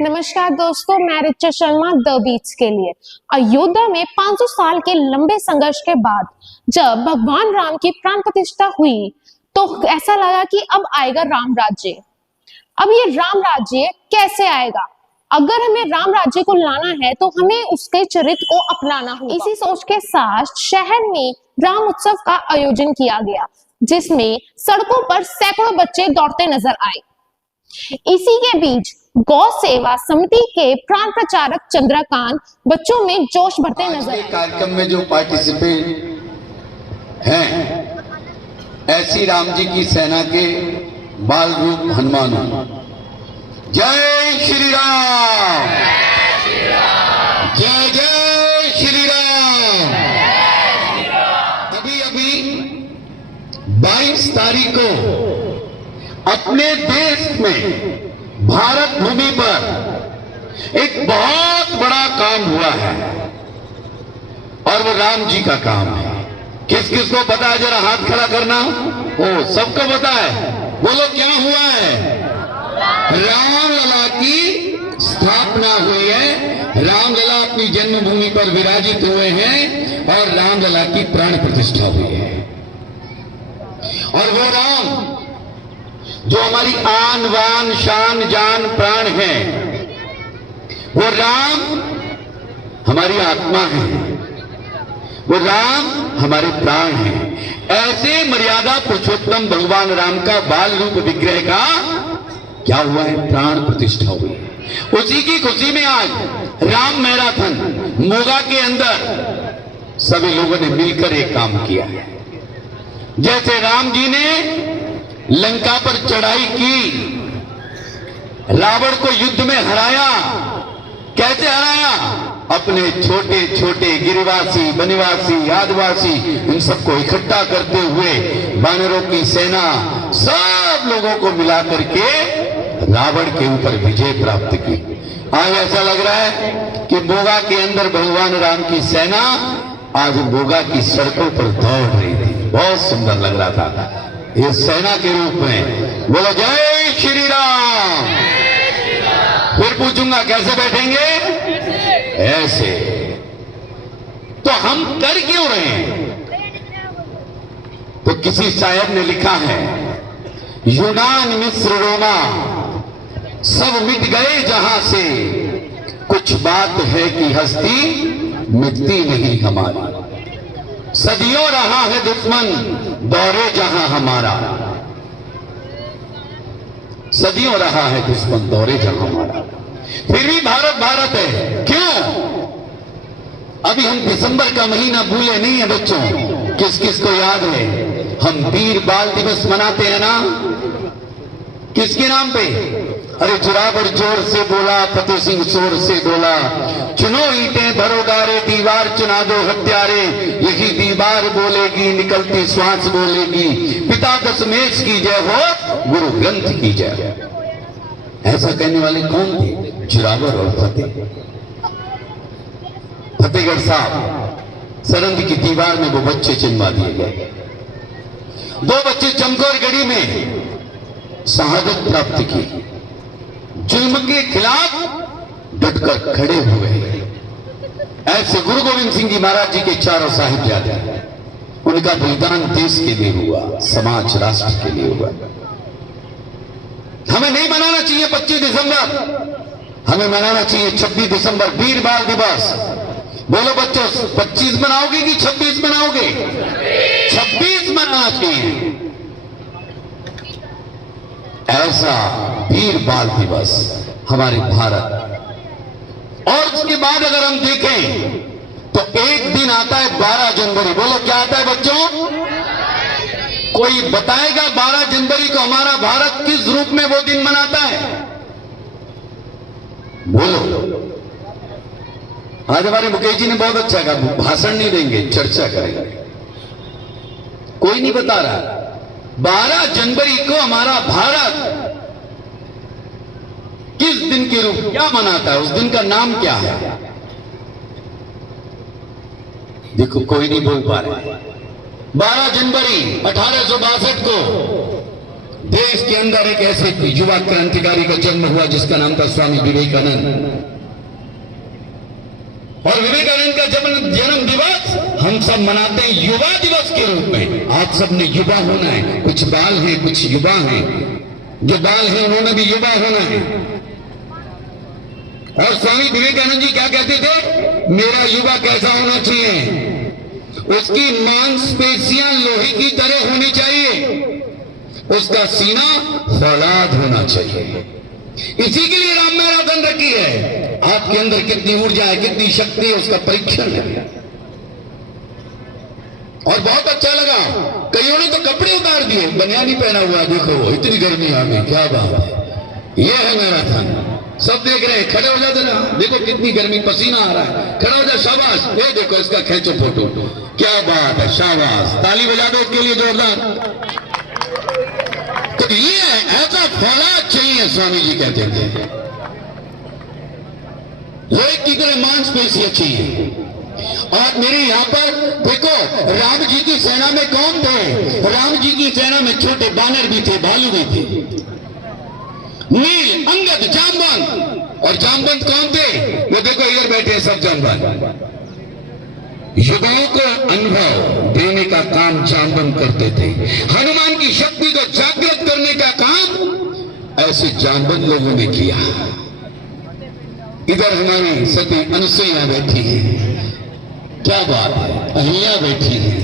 नमस्कार दोस्तों, मैं रिचा शर्मा द बीट्स के लिए। अयोध्या में 500 साल के लंबे संघर्ष के बाद जब भगवान राम की प्राण प्रतिष्ठा हुई तो ऐसा लगा कि अब आएगा राम राज्य। अब ये राम राज्य कैसे आएगा? अगर हमें राम राज्य को लाना है तो हमें उसके चरित्र को अपनाना होगा। इसी सोच के साथ शहर में राम उत्सव का आयोजन किया गया, जिसमें सड़कों पर सैकड़ों बच्चे दौड़ते नजर आए। इसी के बीच गौ सेवा समिति के प्राण प्रचारक चंद्रकांत बच्चों में जोश भरते नजर आए। कार्यक्रम में जो पार्टिसिपेंट हैं, ऐसी राम जी की सेना के बाल रूप हनुमान हो। जय श्री राम, जय जय श्री राम। अभी अभी 22 तारीख को अपने देश में भारत भूमि पर एक बहुत बड़ा काम हुआ है और वो राम जी का काम है। किस किस को पता है? जरा हाथ खड़ा करना। ओ, सबको पता है। बोलो क्या हुआ है? रामलला की स्थापना हुई है। रामलला अपनी जन्मभूमि पर विराजित हुए हैं और रामलला की प्राण प्रतिष्ठा हुई है। और वो राम जो हमारी आन वान शान जान प्राण है, वो राम हमारी आत्मा है, वो राम हमारे प्राण है। ऐसे मर्यादा पुरुषोत्तम भगवान राम का बाल रूप विग्रह का क्या हुआ है? प्राण प्रतिष्ठा हुई है। उसी की खुशी में आज राम मैराथन मोगा के अंदर सभी लोगों ने मिलकर एक काम किया है। जैसे राम जी ने लंका पर चढ़ाई की, रावण को युद्ध में हराया। कैसे हराया? अपने छोटे छोटे गिरिवासी, वनवासी, आदिवासी इन सबको इकट्ठा करते हुए वानरों की सेना, सब लोगों को मिला करके रावण के ऊपर विजय प्राप्त की। आज ऐसा लग रहा है कि मोगा के अंदर भगवान राम की सेना आज मोगा की सड़कों पर दौड़ रही थी। बहुत सुंदर लग रहा था ये सेना के रूप में। बोलो जय श्री राम। फिर पूछूंगा कैसे बैठेंगे? ऐसे। तो हम कर क्यों रहे हैं? तो किसी शायर ने लिखा है, यूनान मिस्र रोमा सब मिट गए जहां से, कुछ बात है कि हस्ती मिटती नहीं हमारी। सदियों रहा है दुश्मन दौरे जहां हमारा, सदियों रहा है दुश्मन दौरे जहां हमारा, फिर भी भारत भारत है। क्यों? अभी हम दिसंबर का महीना भूले नहीं है बच्चों। किस किस को याद है? हम वीर बाल दिवस मनाते हैं ना। किसके नाम पे? अरे जोरावर जोर से बोला, फतेह सिंह जोर से बोला, चुनो ईंटें भरो गारे, दीवार चुना दो हत्यारे, यही दीवार बोलेगी, निकलती श्वास बोलेगी, पिता दशमेश की जय हो, गुरु ग्रंथ की जय। ऐसा कहने वाले कौन थे? जोरावर और फतेह। फतेहगढ़ साहब सरहद की दीवार में वो बच्चे चिनवा दिए गए। 2 बच्चे चमकौरगढ़ी में शहादत प्राप्त की, जुल्म के खिलाफ डटकर खड़े हुए। ऐसे गुरु गोविंद सिंह जी महाराज जी के चारों साहिबजादे, उनका बलिदान देश के लिए हुआ, समाज राष्ट्र के लिए हुआ। हमें नहीं मनाना चाहिए 25 दिसंबर, हमें मनाना चाहिए 26 दिसंबर वीर बाल दिवस। बोलो बच्चों, 25 मनाओगे कि 26 मनाओगे? 26 मनाना चाहिए। ऐसा वीर बाल दिवस हमारे भारत। और उसके बाद अगर हम देखें तो एक दिन आता है 12 जनवरी। बोलो क्या आता है बच्चों? कोई बताएगा 12 जनवरी को हमारा भारत किस रूप में वो दिन मनाता है? बोलो। आज हमारे मुकेश जी ने बहुत अच्छा कहा, भाषण नहीं देंगे, चर्चा करेंगे। कोई नहीं बता रहा 12 जनवरी को हमारा भारत किस दिन के रूप क्या मनाता है, उस दिन का नाम क्या है? देखो कोई नहीं बोल पा रहे। 12 जनवरी 1862 को देश के अंदर एक ऐसे युवा क्रांतिकारी का जन्म हुआ जिसका नाम था स्वामी विवेकानंद। और विवेकानंद का जन्म दिवस हम सब मनाते हैं युवा दिवस के रूप में। आप सब ने युवा होना है, कुछ बाल हैं, कुछ युवा हैं, जो बाल हैं उन्होंने भी युवा होना है। और स्वामी विवेकानंद जी क्या कहते थे? मेरा युवा कैसा होना चाहिए? उसकी मांसपेशियां लोहे की तरह होनी चाहिए, उसका सीना फौलाद होना चाहिए। इसी के लिए राम मैराथन रखी है। आपके अंदर कितनी ऊर्जा है, कितनी शक्ति है, उसका परीक्षण है। और बहुत अच्छा लगा, कईयों ने तो कपड़े उतार दिए, बनियानी पहना हुआ, देखो इतनी गर्मी आ गई, क्या बात है। ये है मैराथन। सब देख रहे हैं, खड़े हो जाते ना, देखो कितनी गर्मी, पसीना आ रहा है, खड़ा हो जाए, शाबाश। ये देखो इसका खींचो फोटो, क्या बात है, शाबाश, ताली बजा दो उसके लिए जोरदार। तो ये ऐसा फौलाद चाहिए, स्वामी जी कहते थे। लोहे की तरह मांसपेशियां चाहिए। और मेरे यहां पर देखो, राम जी की सेना में कौन थे? राम जी की सेना में छोटे बानर भी थे, भालू भी थे, नील, अंगद, जामवंत। और जामवंत कौन थे? वो देखो इधर बैठे सब जामवंत। युवाओं को अनुभव देने का काम जामवंत करते थे। हनुमान की शक्ति को जागृत करने का काम ऐसे जामवंत लोगों ने किया। इधर हमारी सती अनुसुईया बैठी है, क्या बात है, अहिल्या बैठी है,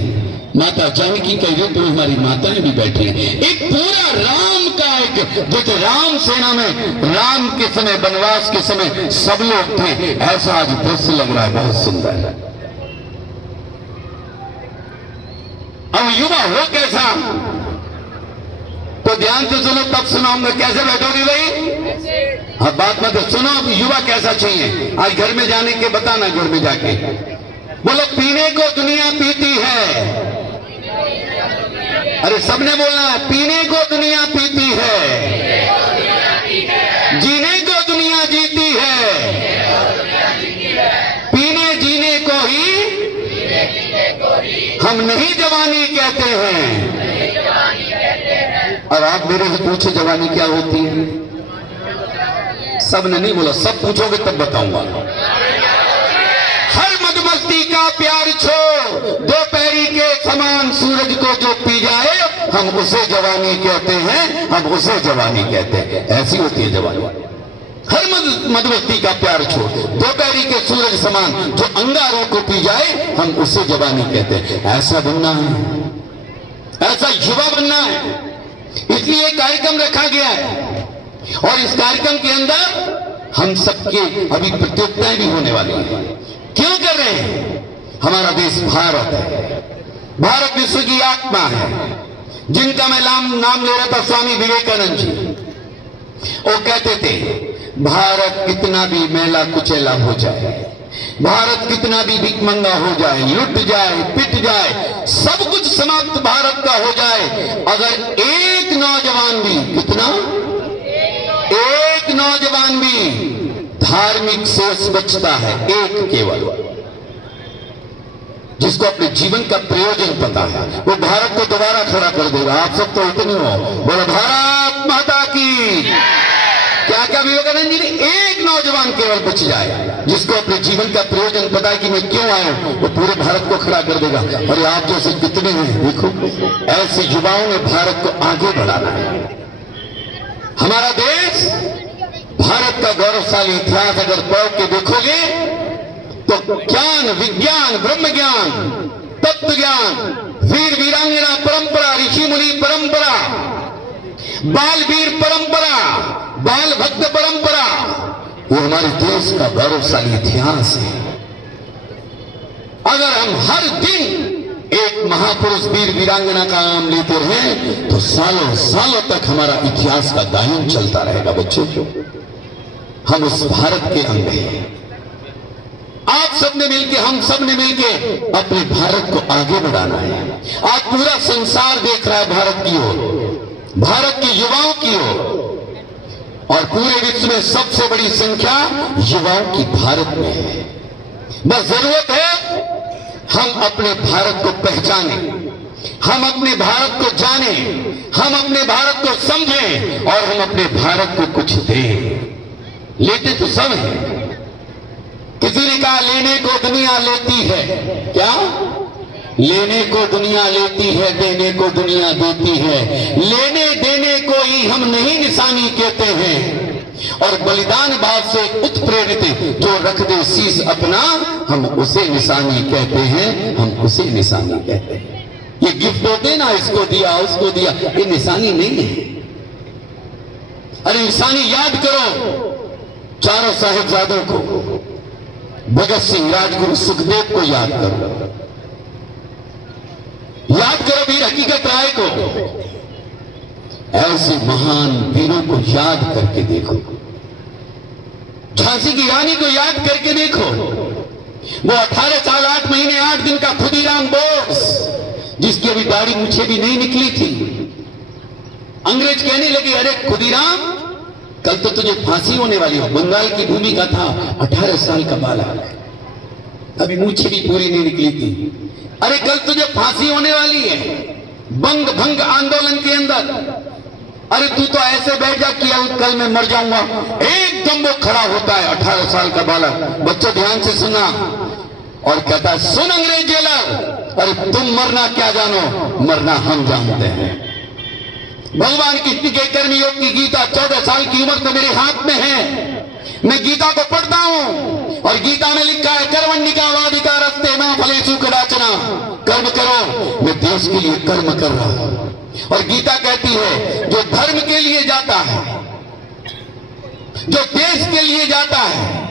माता जानकी के रूप में हमारी माताएं भी बैठी हैं। एक पूरा राम का एक, जो राम सेना में राम के समय, वनवास के समय सब लोग थे, ऐसा आज दृश्य लग रहा है, बहुत सुंदर। अब युवा हो कैसा? तो ध्यान से सुनो, तब सुनाऊंगा। कैसे बैठोगे भाई? हाँ, बात मत सुनो। युवा कैसा चाहिए? आज घर में जाने के बताना, घर में जाके बोलो, पीने को दुनिया पीती है। अरे सबने बोलना है, पीने को दुनिया पीती है, जीने को दुनिया जीती है, पीने जीने को ही हम नहीं जवानी कहते हैं। और आप मेरे से पूछे जवानी क्या होती है? सबने नहीं बोला, सब पूछोगे तब बताऊंगा। हर मधुमस्ती का प्यार छोड़, दोपहरी के समान सूरज को जो पी जाए, हम उसे जवानी कहते हैं, हम उसे जवानी कहते हैं। ऐसी होती है जवानी। हर मधुमस्ती का प्यार छोड़, दोपहरी के सूरज समान जो अंगारों को पी जाए, हम उसे जवानी कहते हैं। ऐसा बनना है, ऐसा युवा बनना है। इसलिए कार्यक्रम रखा गया है। और इस कार्यक्रम के अंदर हम सबके अभी प्रतियोगिताएं भी होने वाली हैं। क्यों कर रहे हैं? हमारा देश भारत है, भारत विश्व की आत्मा है, जिनका मैं नाम ले रहा था स्वामी विवेकानंद जी। वो कहते थे, भारत कितना भी मैला कुचैला हो जाए, भारत कितना भी भिखमंगा हो जाए, लुट जाए, पिट जाए, सब कुछ समाप्त भारत का हो जाए, अगर एक नौजवान भी, कितना, एक नौजवान भी धार्मिक सोच बचता है, एक केवल, जिसको अपने जीवन का प्रयोजन पता है, वो भारत को दोबारा खड़ा कर देगा। आप सब तो इतने हो, बोलो भारत माता की। क्या क्या विवेकानंद जी ने, एक नौजवान केवल बच जाए, जिसको अपने जीवन का प्रयोजन पता है कि मैं क्यों आया हूं, वो पूरे भारत को खड़ा कर देगा। और आप जैसे कितने हैं, देखो ऐसे युवाओं ने भारत को आगे बढ़ाना है। हमारा देश, भारत का गौरवशाली इतिहास अगर पढ़ के देखोगे तो ज्ञान, विज्ञान, ब्रह्म ज्ञान, तत्व ज्ञान, वीर वीरांगना परंपरा, ऋषि मुनि परंपरा, बाल वीर परंपरा, बाल भक्त परंपरा, वो हमारे देश का गौरवशाली इतिहास है। अगर हम हर दिन एक महापुरुष वीर वीरांगना का नाम लेते रहे तो सालों सालों तक हमारा इतिहास का गायन चलता रहेगा। बच्चों, हम उस भारत के अंग हैं। आप सबने मिलके, हम सबने मिलके अपने भारत को आगे बढ़ाना है। आज पूरा संसार देख रहा है भारत की ओर, भारत के युवाओं की ओर, और पूरे विश्व में सबसे बड़ी संख्या युवाओं की भारत में है। बस जरूरत है हम अपने भारत को पहचानें, हम अपने भारत को जाने, हम अपने भारत को समझें और हम अपने भारत को कुछ दें। लेते तो सब हैं। किसी ने कहा लेने को दुनिया लेती है, क्या? लेने को दुनिया लेती है, देने को दुनिया देती है। लेने देने को ही हम नहीं निशानी कहते हैं, और बलिदान भाव से उत्प्रेरित जो रख दे शीश अपना, हम उसे निशानी कहते हैं, हम उसे निशानी कहते हैं। ये गिफ्ट होते ना, इसको दिया उसको दिया, ये निशानी नहीं है। अरे निशानी याद करो चारों साहिबजादों को, भगत सिंह, राजगुरु, सुखदेव को याद करो, याद करो वीर हकीकत राय को। ऐसे महान वीरों को याद करके देखो। झांसी की रानी को याद करके देखो। वो 18 साल 8 महीने 8 दिन का खुदीराम बोस, जिसकी अभी दाढ़ी मूछें भी नहीं निकली थी। अंग्रेज कहने लगे, अरे खुदीराम, कल तो तुझे फांसी होने वाली हो। बंगाल की भूमि का था, 18 साल का बालक, अभी मूछें भी पूरी नहीं निकली थी। अरे कल तुझे फांसी होने वाली है बंग भंग आंदोलन के अंदर। अरे तू तो ऐसे बैठ जा कि कल मैं मर जाऊंगा। एकदम वो खड़ा होता है 18 साल का बालक। बच्चों ध्यान से सुना, और कहता है, सुन अंग्रेज जेलर, अरे तुम मरना क्या जानो, मरना हम जानते हैं। भगवान कृष्ण के कर्मयोग की गीता 14 साल की उम्र से मेरे हाथ में है। मैं गीता को पढ़ता हूं और गीता में लिखा है, कर्मण्यका वादिका रस्ते ना फलेषु कदाचन। कर्म करो, मैं देश के लिए कर्म कर रहा हूं। और गीता कहती है, जो धर्म के लिए जाता है, जो देश के लिए जाता है,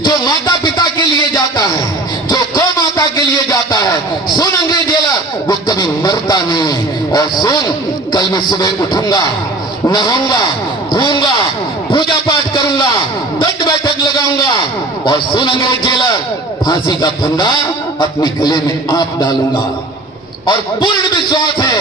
जो माता पिता के लिए जाता है, जो गौ माता के लिए जाता है, सुन अंग्रेज जेलर, वो कभी मरता नहीं। और सुन, कल मैं सुबह उठूंगा, नहाऊंगा, धोऊंगा, पूजा पाठ करूंगा, दंड बैठक लगाऊंगा, और सुन अंग्रेज जेलर, फांसी का फंदा अपने गले में आप डालूंगा। और पूर्ण विश्वास है,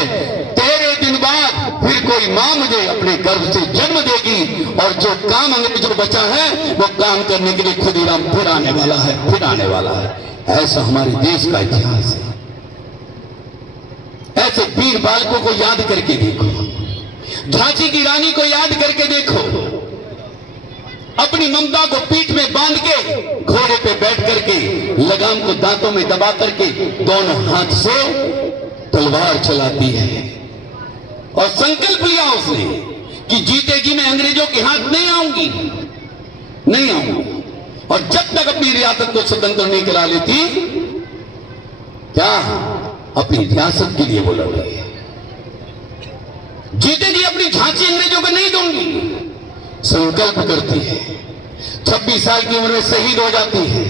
तेरे दिन बाद फिर कोई मां मुझे अपने गर्भ से जन्म देगी, और जो काम अंग्रेज जो बचा है वो काम करने के लिए खुदीराम फिर आने वाला है, फिर आने वाला है। ऐसा हमारे देश का इतिहास है। ऐसे वीर बालकों को याद करके देखो, झांसी की रानी को याद करके देखो, अपनी ममता को पीठ में बांध के घोड़े पे बैठ करके, लगाम को दांतों में दबा करके, दोनों हाथ से तलवार चलाती है, और संकल्प लिया उसने कि जीतेगी मैं अंग्रेजों के हाथ नहीं आऊंगी, नहीं आऊंगी। और जब तक अपनी रियासत को स्वतंत्र नहीं करा लेती, क्या अपनी रियासत के लिए वो लड़ रही है। जीतेगी, अपनी झांसी अंग्रेजों को नहीं दूंगी, संकल्प करती है। 26 साल की उम्र में शहीद हो जाती है।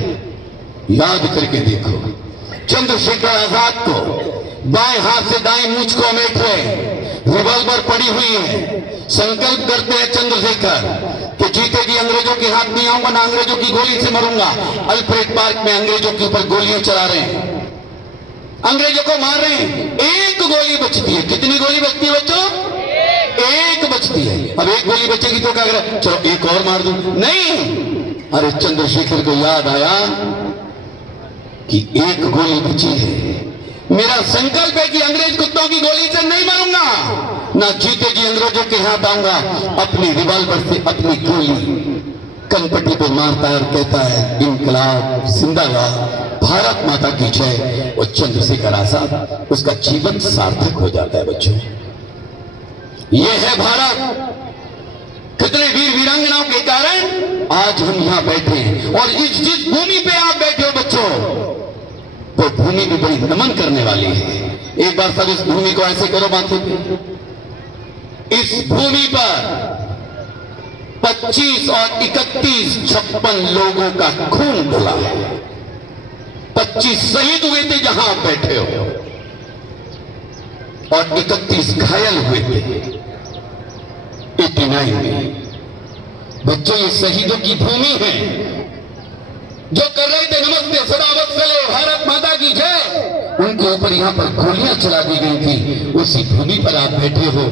याद करके देखो, चंद्रशेखर आजाद को बाएं हाथ से दाएं मूंछ को अमेठे रिवॉल्वर पड़ी हुई है। संकल्प करते हैं चंद्रशेखर कि जीतेगी, अंग्रेजों के हाथ नहीं आऊंगा, ना अंग्रेजों की गोली से मरूंगा। अल्फ्रेड पार्क में अंग्रेजों के ऊपर गोलियां चला रहे हैं, अंग्रेजों को मार रहे हैं। एक गोली बचती है। कितनी गोली बचती है बच्चों? एक बचती है। अब एक गोली बचेगी तो क्या करें, चलो एक और मार दूं, नहीं। अरे चंद्रशेखर को याद आया कि एक गोली बची है, मेरा संकल्प है कि अंग्रेज कुत्तों की गोली से नहीं मरूंगा, ना जीतेगी अंग्रेजों के हाथ आऊंगा। अपनी रिवॉल्वर से अपनी गोली कनपट्टी पे मारता है और कहता है, इनकलाब जिंदाबाद, भारत माता की जय। और चंद्रशेखर आजाद, उसका जीवन सार्थक हो जाता है बच्चों। ये है भारत। कितने वीर वीरांगनाओं के कारण आज हम यहां बैठे हैं। और जिस भूमि पे आप बैठे हो बच्चों, वो भूमि भी बड़ी नमन करने वाली है। एक बार सब इस भूमि को ऐसे करो माथे पे। इस भूमि पर 25 और 31 56 लोगों का खून खुला है। 25 शहीद हुए थे जहां आप बैठे हो, और 31 घायल हुए थे 89 में। बच्चों, ये शहीदों की भूमि है। जो कर रहे थे नमस्ते सदा वत्सले भारत माता की जय, उनके ऊपर यहां पर गोलियां चला दी गई थी। उसी भूमि पर आप बैठे हो।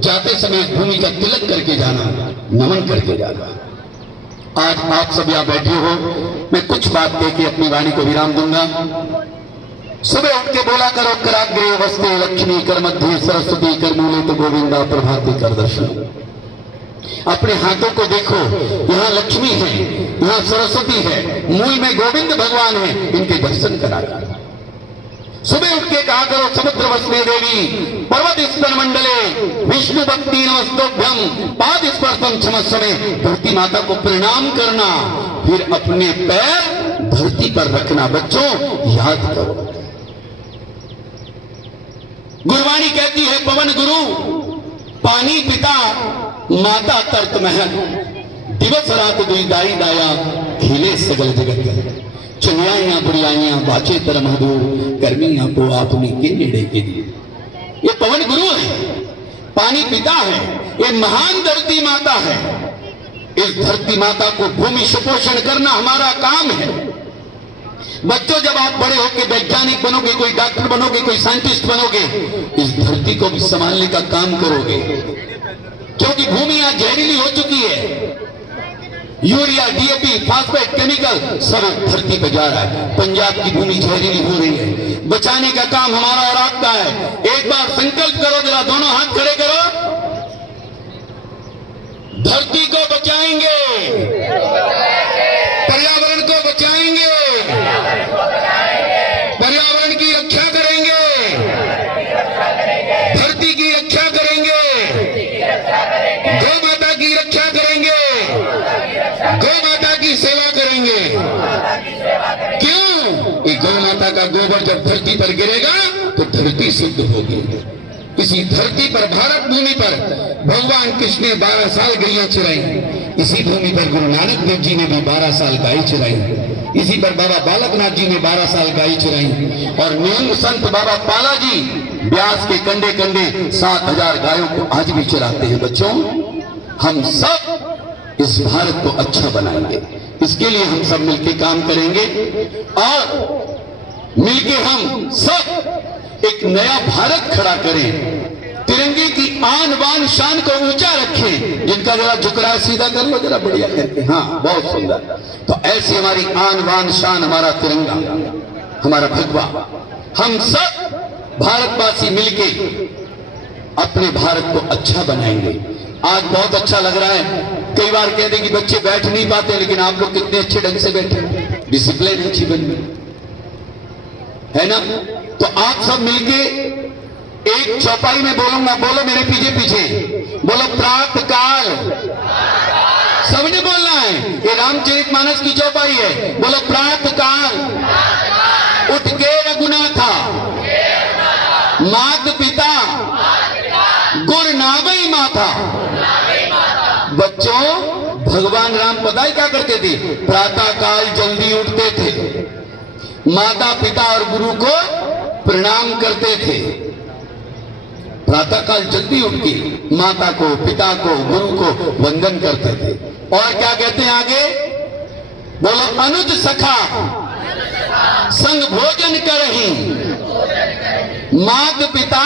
जाते समय इस भूमि का तिलक करके जाना, नमन करके जाना। आज आप सब यहां बैठे हो। मैं कुछ बात कह के अपनी वाणी को विराम दूंगा। सुबह उठ के बोला करो कराग्रे वस्ते लक्ष्मी कर मध्य सरस्वती कर मूले तो गोविंदा प्रभाते कर दर्शन। अपने हाथों को देखो, यहाँ लक्ष्मी है, यहाँ सरस्वती है, मूल में गोविंद भगवान है, इनके दर्शन करा करो। सुबह उठ के कहा करो समुद्र वस्मे देवी पर्वत स्पर मंडले विष्णु भक्ति नमस्तोभ्यम पाद स्पर्शम क्षमस्वे। धरती माता को प्रणाम करना, फिर अपने पैर धरती पर रखना। बच्चों याद करो, गुरबाणी कहती है पवन गुरु पानी पिता माता तरत महल दिवस रात दुई दाई दाया खेले सगल जगत। चुनियाइया बुढ़ियाइया बाचे तर मधुर कर्मियां को आपने के नेड़े के दिए। ये पवन गुरु है, पानी पिता है, ये महान धरती माता है। इस धरती माता को भूमि सुपोषण करना हमारा काम है। बच्चों जब आप बड़े होकर वैज्ञानिक बनोगे, कोई डॉक्टर बनोगे, कोई साइंटिस्ट बनोगे, इस धरती को भी संभालने का काम करोगे, क्योंकि भूमि आज जहरीली हो चुकी है। यूरिया, डीएपी, फास्फेट, केमिकल सब धरती पे जा रहा है। पंजाब की भूमि जहरीली हो रही है। बचाने का काम हमारा और आपका है। एक बार संकल्प करो, जरा दोनों हाथ खड़े करो। धरती को बचाएंगे, पर्यावरण को बचाएंगे, पर्यावरण की रक्षा करेंगे, धरती की रक्षा करेंगे, गौ माता की रक्षा करेंगे, गौ माता की सेवा करेंगे। क्यों? ये गौ माता का गोबर जब धरती पर गिरेगा तो धरती शुद्ध होगी। इसी धरती पर, भारत भूमि पर भगवान कृष्ण ने 12 साल गैया चराई। इसी भूमि पर गुरु नानक देव जी ने भी 12 साल गाय चराई। इसी पर बाबा बालकनाथ जी ने 12 साल गाय चराई। और नियम संत बाबा पाला जी ब्यास के कंडे कंडे 7000 गायों को आज भी चराते हैं। बच्चों हम सब इस भारत को अच्छा बनाएंगे, इसके लिए हम सब मिलकर काम करेंगे और मिलके हम सब एक नया भारत खड़ा करें। तिरंगे की आन बान शान को ऊंचा रखें। जिनका जरा झुक रहा है सीधा कर लो जरा, बढ़िया करके, हाँ बहुत सुंदर। तो ऐसी हमारी आन बान शान, हमारा तिरंगा, हमारा भगवा, हम सब भारतवासी मिलके अपने भारत को अच्छा बनाएंगे। आज बहुत अच्छा लग रहा है। कई बार कहते कि बच्चे बैठ नहीं पाते, लेकिन आप लोग कितने अच्छे ढंग से बैठे, डिसिप्लिन है जीवन में, है ना। तो आप सब मिलके एक चौपाई में बोलूंगा, बोलो मेरे पीछे पीछे, बोलो प्रातः काल। सबने बोलना है, ये रामचरितमानस की चौपाई है। बोलो प्रातः काल उठ के रघुनाथा मात पिता गुर नावई माथा। बच्चों भगवान राम पता ही क्या करते थे? प्रातः काल जल्दी उठते थे, माता पिता और गुरु को प्रणाम करते थे। प्रातः काल जल्दी उठ के माता को, पिता को, गुरु को वंदन करते थे। और क्या कहते हैं आगे? बोलो अनुज सखा संग भोजन करही मात पिता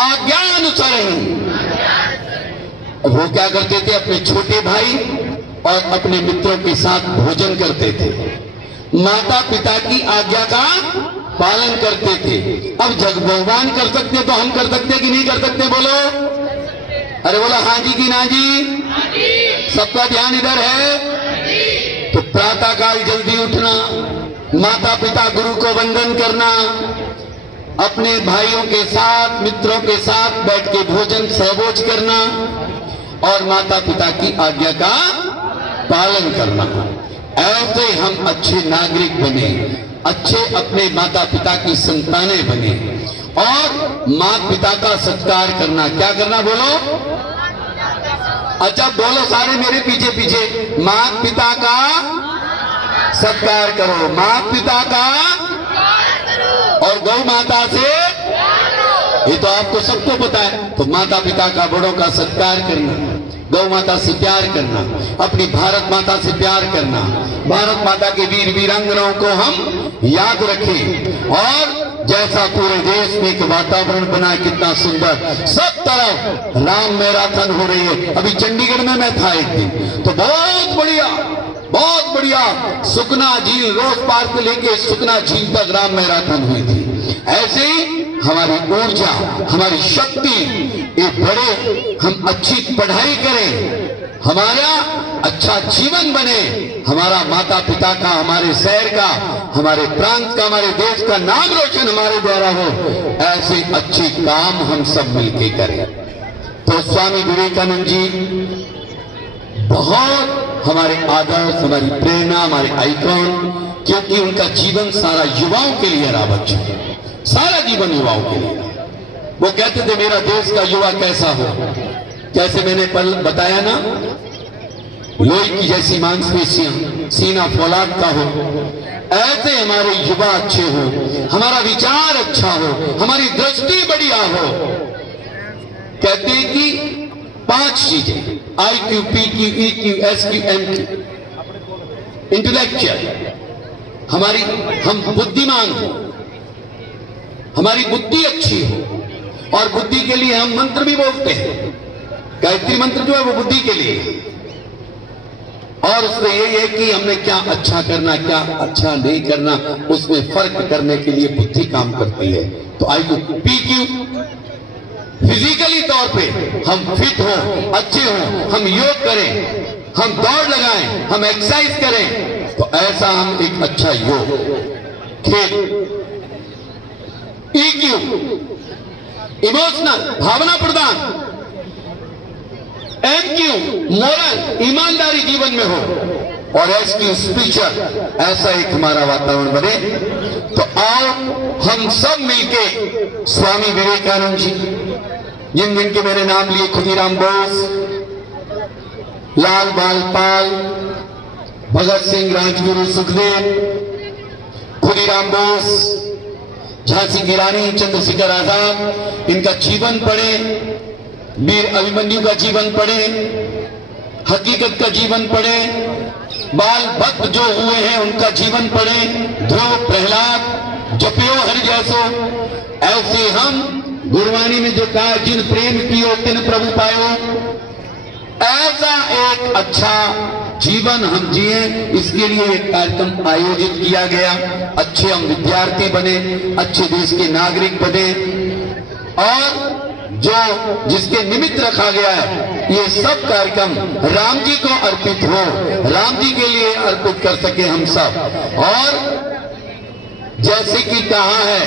आज्ञा अनुसरही। वो क्या करते थे? अपने छोटे भाई और अपने मित्रों के साथ भोजन करते थे, माता पिता की आज्ञा का पालन करते थे। अब जब भगवान कर सकते तो हम कर सकते कि नहीं कर सकते? बोलो, अरे बोलो हाँ जी कि ना जी? सबका ध्यान इधर है। तो प्रातः काल जल्दी उठना, माता पिता गुरु को वंदन करना, अपने भाइयों के साथ मित्रों के साथ बैठ के भोजन सहभोज करना और माता पिता की आज्ञा का पालन करना। ऐसे हम अच्छे नागरिक बने, अच्छे अपने माता पिता की संतानें बने। और माता पिता का सत्कार करना, क्या करना बोलो? अच्छा बोलो सारे मेरे पीछे पीछे, माता पिता का सत्कार करो, माता पिता का और गौ माता से, ये तो आपको सबको पता है। तो माता पिता का, बड़ों का सत्कार करना, गौ माता से प्यार करना, अपनी भारत माता से प्यार करना, भारत माता के वीर वीरांगनाओं को हम याद रखें। और जैसा पूरे देश में एक वातावरण बना, कितना सुंदर, सब तरफ राम मैराथन हो रही है। अभी चंडीगढ़ में मैं था एक दिन, तो बहुत बढ़िया बहुत बढ़िया सुखना झील, रोज पार्क से लेके सुखना झील तक राम मैराथन हुई थी। ऐसे ही हमारी ऊर्जा, हमारी शक्ति, ये बढ़े, हम अच्छी पढ़ाई करें, हमारा अच्छा जीवन बने, हमारा माता पिता का, हमारे शहर का, हमारे प्रांत का, हमारे देश का नाम रोशन हमारे द्वारा हो, ऐसे अच्छे काम हम सब मिलके करें। तो स्वामी विवेकानंद जी बहुत हमारे आदर्श, हमारी प्रेरणा, हमारे आइकॉन, क्योंकि उनका जीवन सारा युवाओं के लिए रहा बच्चों, सारा जीवन युवाओं के लिए। वो कहते थे मेरा देश का युवा कैसा हो, जैसे मैंने कल बताया ना, लोही की जैसी मांसपेशियां, सीना फौलाद का हो, ऐसे हमारे युवा अच्छे हो, हमारा विचार अच्छा हो, हमारी दृष्टि बढ़िया हो। कहते हैं कि 5 चीजें, IQ, PQ, EQ, SQ, MQ, intellectual, हमारी, हम बुद्धिमान हो, हमारी बुद्धि अच्छी हो, और बुद्धि के लिए हम मंत्र भी बोलते हैं। गायत्री मंत्र जो है वो बुद्धि के लिए है, और उसमें यही है कि हमने क्या अच्छा करना, क्या अच्छा नहीं करना, उसमें फर्क करने के लिए बुद्धि काम करती है। तो IQ, PQ, फिजिकली तौर पे हम फिट हो, अच्छे हो, हम योग करें, हम दौड़ लगाएं, हम एक्सरसाइज करें, तो ऐसा हम एक अच्छा योग, खेल। EQ, इमोशनल, भावना प्रदान। MQ, मोरल, ईमानदारी जीवन में हो, और SQ, स्पिरिचुअल, ऐसा एक हमारा वातावरण बने। तो आओ हम सब मिलके स्वामी विवेकानंद जी, जिन जिनके मेरे नाम लिए, खुदीराम बोस, लाल बालपाल, भगत सिंह, राजगुरु, सुखदेव, खुदीराम बोस, झांसी की रानी, चंद्रशेखर आजाद, इनका जीवन पढ़े, वीर अभिमन्यु का जीवन पढ़े, हकीकत का जीवन पढ़े, बाल भक्त जो हुए हैं उनका जीवन पढ़े, ध्रुव, प्रहलाद, जपियो हरि जैसो। ऐसे हम गुरबानी में जो कहा, जिन प्रेम कियो तिन प्रभु पायो, ऐसा एक अच्छा जीवन हम जिए, इसके लिए एक कार्यक्रम आयोजित किया गया। अच्छे हम विद्यार्थी बने, अच्छे देश के नागरिक बने, और जो जिसके निमित्त रखा गया है, ये सब कार्यक्रम राम जी को अर्पित हो, राम जी के लिए अर्पित कर सके हम सब। और जैसे कि कहा है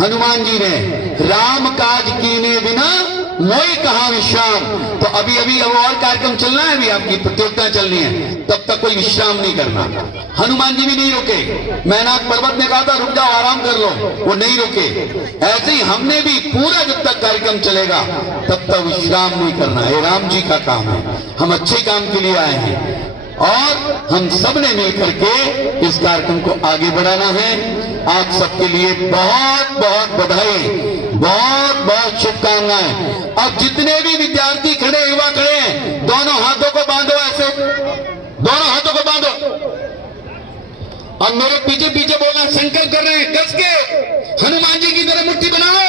हनुमान जी ने, राम काज कीने बिना मोई कहा विश्राम। तो अभी अभी अब और कार्यक्रम चलना है, अभी आपकी प्रतियोगिता चलनी है, तब तक कोई विश्राम नहीं करना। हनुमान जी भी नहीं रुके, मैनाक पर्वत ने कहा था रुक जाओ, आराम कर लो, वो नहीं रुके। ऐसे ही हमने भी पूरा जब तक कार्यक्रम चलेगा तब तक विश्राम नहीं करना। ये राम जी का काम है, हम अच्छे काम के लिए आए हैं, और हम सब ने मिलकर के इस कार्यक्रम को आगे बढ़ाना है। आप सबके लिए बहुत बहुत बधाई, बहुत बहुत शुभकामनाएं। अब जितने भी विद्यार्थी खड़े, युवा खड़े हैं, दोनों हाथों को बांधो, ऐसे दोनों हाथों को बांधो, और मेरे पीछे पीछे बोलना, संकल्प कर रहे हैं, कस के हनुमान जी की तरह मुट्ठी बनाओ,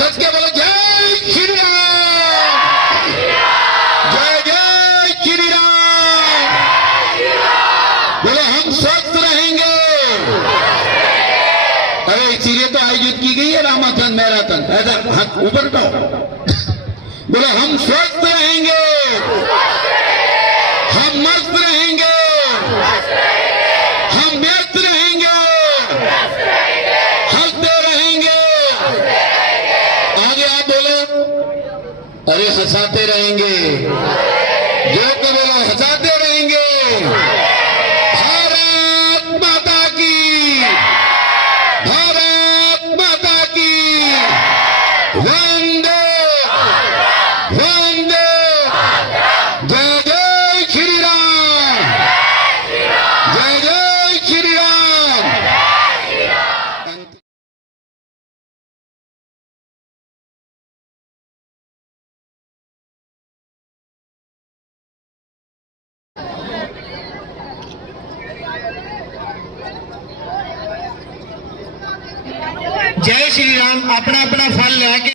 कस के बोलो जय श्री राम, जय जय श्री राम, बोलो हम स्वस्थ रहेंगे। अरे इसीलिए तो आयोजित की गई है रामाथन मैराथन। ऐसा हाथ ऊपर उठाओ, बोलो हम स्वस्थ रहेंगे, हम मस्त रहेंगे, हम व्यस्त रहेंगे, हंसते रहेंगे। आगे आप बोलो, अरे हंसाते रहेंगे, जो को बोलो हंसाते रहेंगे। भारत माता की, भारत माता की, वंदे वंदे, जय जय श्री राम, जय जय श्री राम। जय श्री राम। अपना अपना फल लेके